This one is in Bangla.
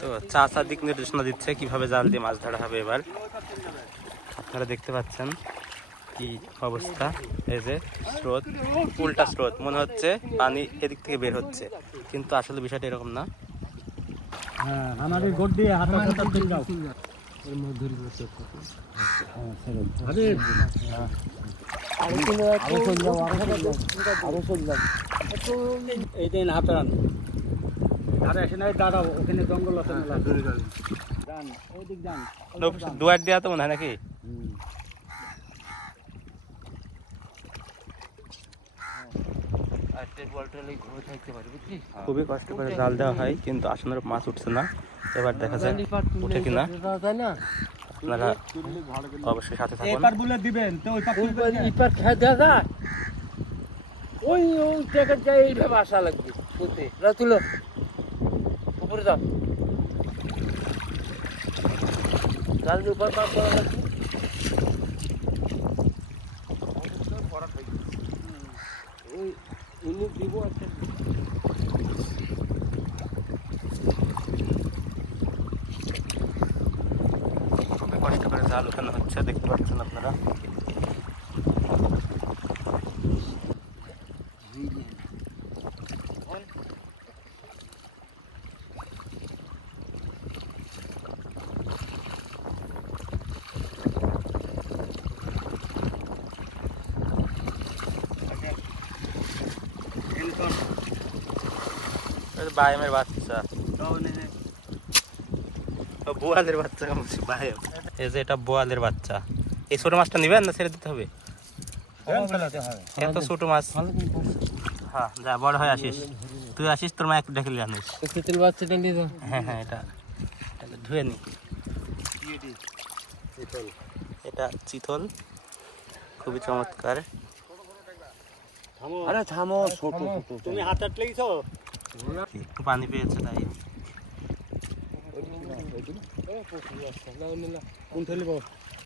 তো চাচা দিক নির্দেশনা দিচ্ছে কীভাবে জাল দিয়ে মাছ ধরা হবে এবার। আপনারা দেখতে পাচ্ছেন কি অবস্থা। এই যে স্রোত উল্টা স্রোত মনে হচ্ছে পানি এদিক থেকে বের হচ্ছে। কিন্তু আসলে বিষয়টা এরকম না। হ্যাঁ এই দিন হাতান আরে এসে নাই দাঁড়াও ওখানে জঙ্গল আছে মেলা যান ওইদিক যান দুয়ার দেওয়া তো মনে হয় নাকি? খুবই কষ্ট করে জাল দেওয়া হয় কিন্তু আসলে মাছ উঠছে না। এবার দেখা যায় উঠে কিনা। আপনারা অবশ্যই সাথে থাকুন। এবার বলে দিবেন তো ওই ইপার খেয়ে ওই ওই টাকা যাই এইভাবে আসা লাগবে তুলো উপরে যাও জাল দিয়ে উপর পাম্প করা লাগবে ওই ইনি দিব একটা খুবই কষ্ট করে জাল উঠানো হচ্ছে দেখতে পাচ্ছেন আপনারা বায়ামের বাচ্চা। বোয়ালের বাচ্চা বায়াম। এই যে এটা বোয়ালের বাচ্চা। এই ছোট মাছটা নিবেন না ছেড়ে দিতে হবে? এত ছোট মাছ। হ্যাঁ যা বড় হয়ে আসিস। তুই আসিস তোর মা একটু দেখে জানিস তেল বাচ্চাটা নিয়ে যাও হ্যাঁ হ্যাঁ এটা। এটাকে ধুয়ে নি। এটা চিতল। খুবই চমৎকার। আরে থামো ছোট তুমি হাত আটলেইছো একটু পানি পেয়েছে তাই কোন ঠেলিব